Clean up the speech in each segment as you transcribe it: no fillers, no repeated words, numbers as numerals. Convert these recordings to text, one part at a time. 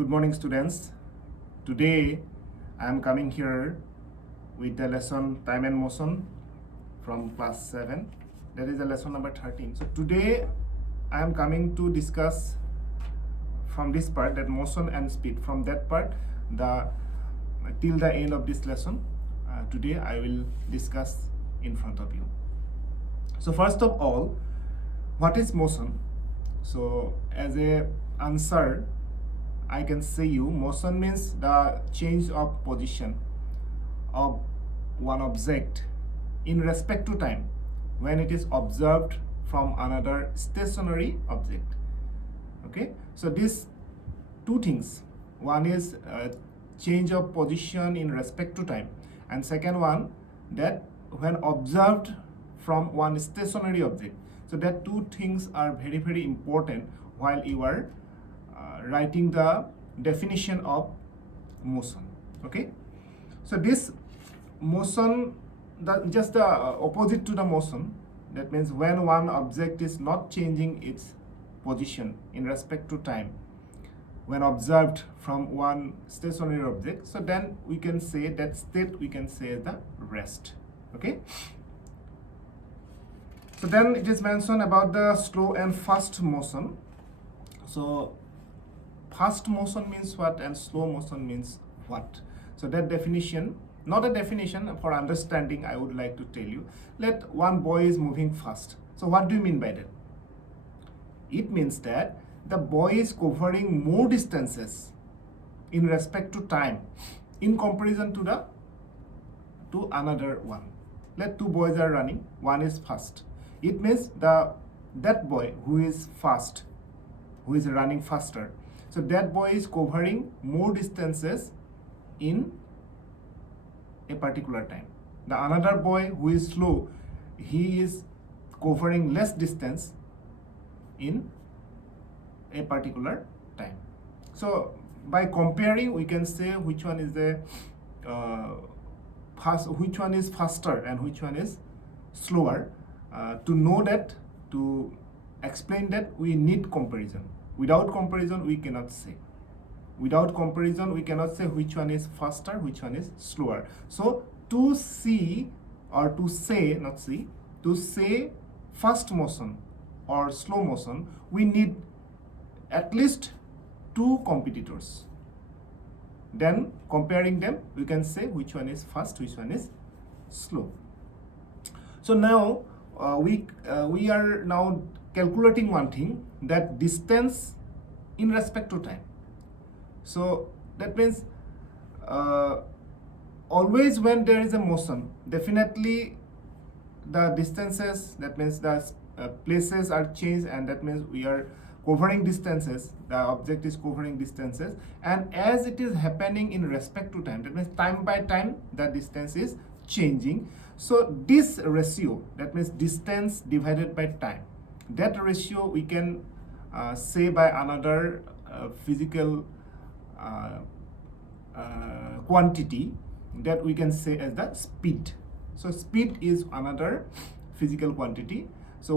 Good morning, students. Today I am coming here with the lesson Time and Motion from class 7. That is the lesson number 13. So today I am coming to discuss from this part, that motion and speed. From that part, till the end of this lesson, today I will discuss in front of you. So first of all, what is motion? So as a answer, I can say you motion means the change of position of one object in respect to time when it is observed from another stationary object. Okay, so these two things, one is change of position in respect to time, and second one, that when observed from one stationary object. So that two things are very important while you are writing the definition of motion. Okay, so this motion, just the opposite to the motion, that means when one object is not changing its position in respect to time when observed from one stationary object, so then we can say that state, we can say the rest. Okay, so then it is mentioned about the slow and fast motion. So fast motion means what and slow motion means what? So that definition, not a definition, for understanding, I would like to tell you. Let one boy is moving fast. So what do you mean by that? It means that the boy is covering more distances in respect to time in comparison to another one. Let two boys are running, one is fast. It means that boy who is fast, who is running faster, so that boy is covering more distances in a particular time. The another boy who is slow, he is covering less distance in a particular time. So by comparing, we can say which one is the which one is faster and which one is slower. To know that, to explain that, we need comparison. Without comparison, we cannot say. Without comparison, we cannot say which one is faster, which one is slower. So to see, or to say, not see, to say fast motion or slow motion, we need at least two competitors. Then comparing them, we can say which one is fast, which one is slow. So now we are now calculating one thing, that distance in respect to time. So that means always when there is a motion, definitely the distances, that means the places are changed, and that means we are covering distances, the object is covering distances, and as it is happening in respect to time, that means time by time the distance is changing. So this ratio, that means distance divided by time, that ratio we can say by another physical quantity, that we can say as the speed. So speed is another physical quantity, so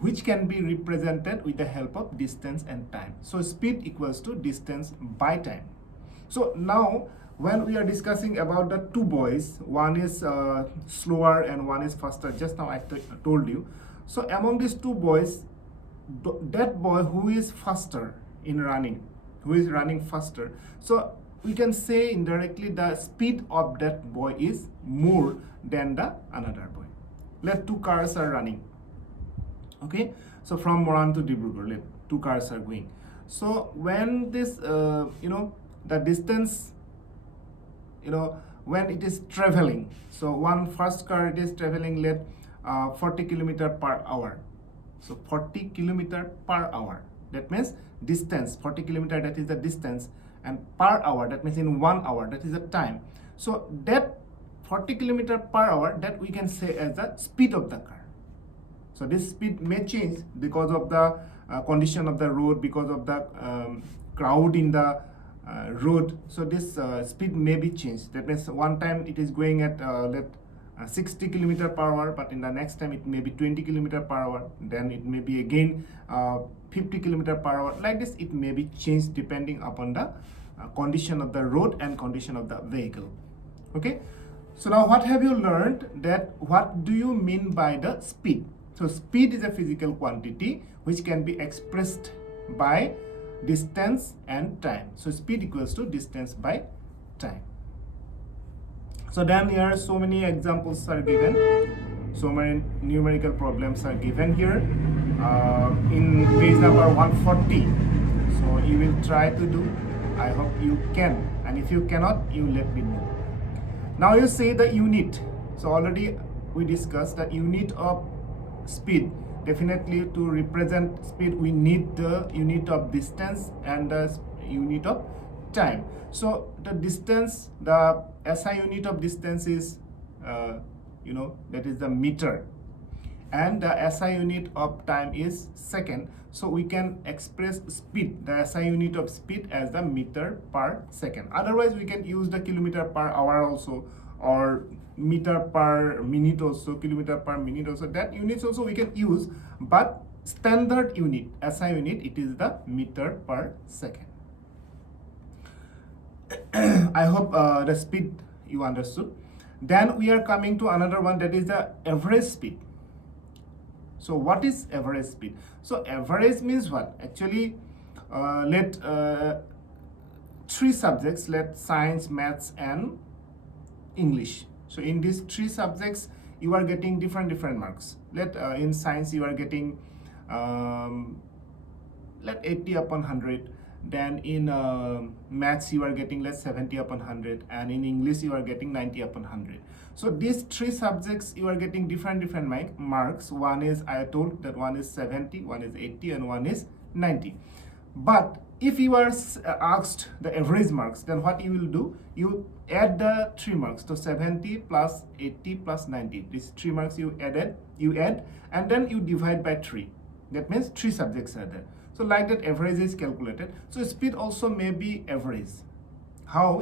which can be represented with the help of distance and time. So speed equals to distance by time. So now when we are discussing about the two boys, one is slower and one is faster, just now I told you. So among these two boys, that boy who is faster in running, who is running faster, so we can say indirectly the speed of that boy is more than the another boy. Let two cars are running. Okay, so from Moran to Dibrugarh, let two cars are going. So when this the distance, when it is traveling, so one first car, it is traveling, let 40 kilometer per hour. So 40 kilometer per hour, that means distance, 40 kilometer, that is the distance, and per hour, that means in 1 hour, that is the time. So that 40 kilometer per hour, that we can say as the speed of the car. So this speed may change because of the condition of the road, because of the crowd in the road. So this speed may be changed. That means one time it is going at 60 kilometer per hour, but in the next time it may be 20 kilometer per hour, then it may be again 50 kilometer per hour. Like this, it may be changed depending upon the condition of the road and condition of the vehicle. Okay, so now what have you learned? That what do you mean by the speed? So speed is a physical quantity which can be expressed by distance and time. So speed equals to distance by time. So then here so many examples are given, so many numerical problems are given here in page number 140. So you will try to do. I hope you can, and if you cannot, you let me know. Now you say the unit. So already we discussed the unit of speed. Definitely to represent speed we need the unit of distance and the unit of time. So the distance, the SI unit of distance is that is the meter, and the SI unit of time is second. So we can express speed, the SI unit of speed, as the meter per second. Otherwise we can use the kilometer per hour also, or meter per minute also, kilometer per minute also. That units also we can use, but standard unit, SI unit, it is the meter per second. I hope the speed you understood. Then we are coming to another one, that is the average speed. So what is average speed? So average means what? Actually, let three subjects, let science, maths and English. So in these three subjects you are getting different marks. Let in science you are getting let 80 upon 100. Then in maths you are getting, let's 70 upon 100, and in English you are getting 90 upon 100. So these three subjects you are getting different marks. One is, I told that one is 70, one is 80, and one is 90. But if you are asked the average marks, then what you will do, you add the 3 marks. So 70 plus 80 plus 90, these 3 marks you add, and then you divide by 3. That means 3 subjects are there. So like that, average is calculated. So speed also may be average. How?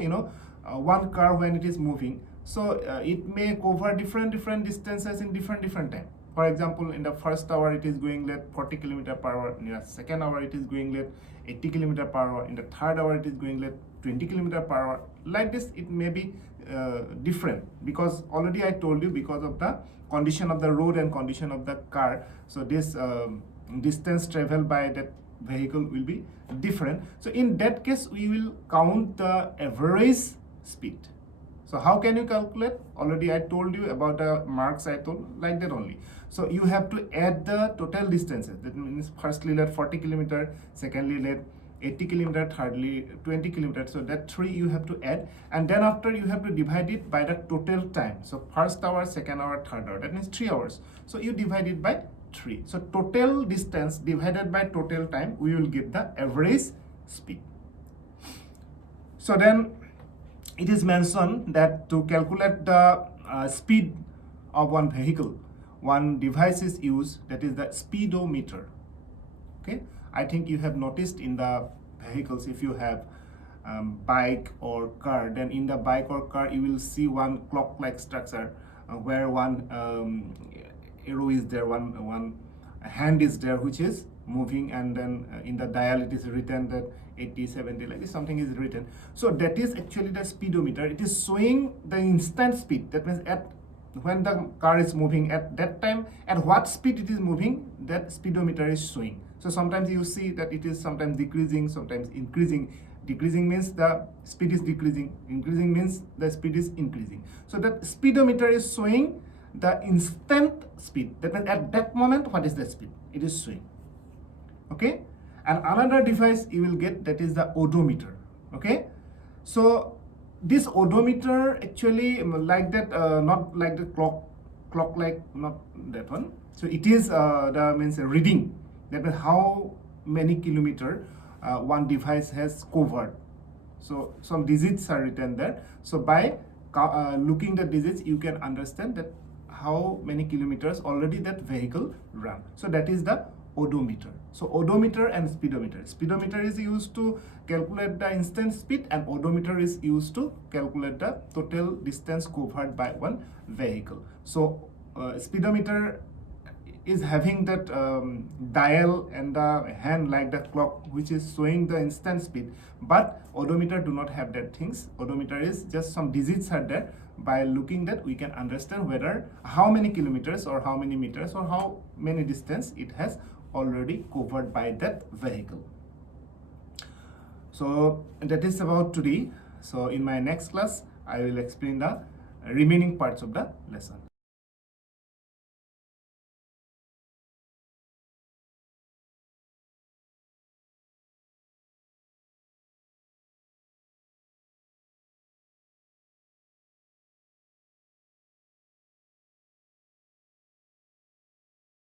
One car when it is moving, so it may cover different distances in different time. For example, in the first hour it is going at 40 km per hour. In the second hour it is going at 80 km per hour. In the third hour it is going at 20 km per hour. Like this, it may be different, because already I told you, because of the condition of the road and condition of the car. So this distance traveled by that vehicle will be different. So in that case, we will count the average speed. So how can you calculate? Already I told you about the marks, I told like that only. So you have to add the total distances. That means firstly let 40 km, secondly let 80 km, thirdly 20 km. So that 3 you have to add, and then after you have to divide it by the total time. So first hour, second hour, third hour, that means 3 hours. So you divide it by 3. So total distance divided by total time, we will get the average speed. So then it is mentioned that to calculate the speed of one vehicle, one device is used, that is the speedometer. Okay, I think you have noticed in the vehicles, if you have bike or car, then in the bike or car you will see one clock-like structure where one arrow is there, one hand is there which is moving, and then in the dial it is written that 80, 70, like this something is written. So that is actually the speedometer. It is showing the instant speed. That means when the car is moving at that time, at what speed it is moving, that speedometer is showing. So sometimes you see that it is sometimes decreasing, sometimes increasing. Decreasing means the speed is decreasing, increasing means the speed is increasing. So that speedometer is showing the instant speed. That means at that moment, what is the speed? It is showing. Okay, and another device you will get, that is the odometer. Okay, so this odometer actually like that, not like the clock like, not that one. So it is the means reading. That means how many kilometer one device has covered. So some digits are written there. So by looking the digits, you can understand that how many kilometers already that vehicle ran. So that is the odometer. So odometer and speedometer. Speedometer is used to calculate the instant speed, and odometer is used to calculate the total distance covered by one vehicle. So speedometer is having that dial and the hand like the clock which is showing the instant speed, but odometer do not have that things. Odometer is just some digits are there. By looking that we can understand whether how many kilometers or how many meters or how many distance it has already covered by that vehicle. So that is about today. So in my next class I will explain the remaining parts of the lesson.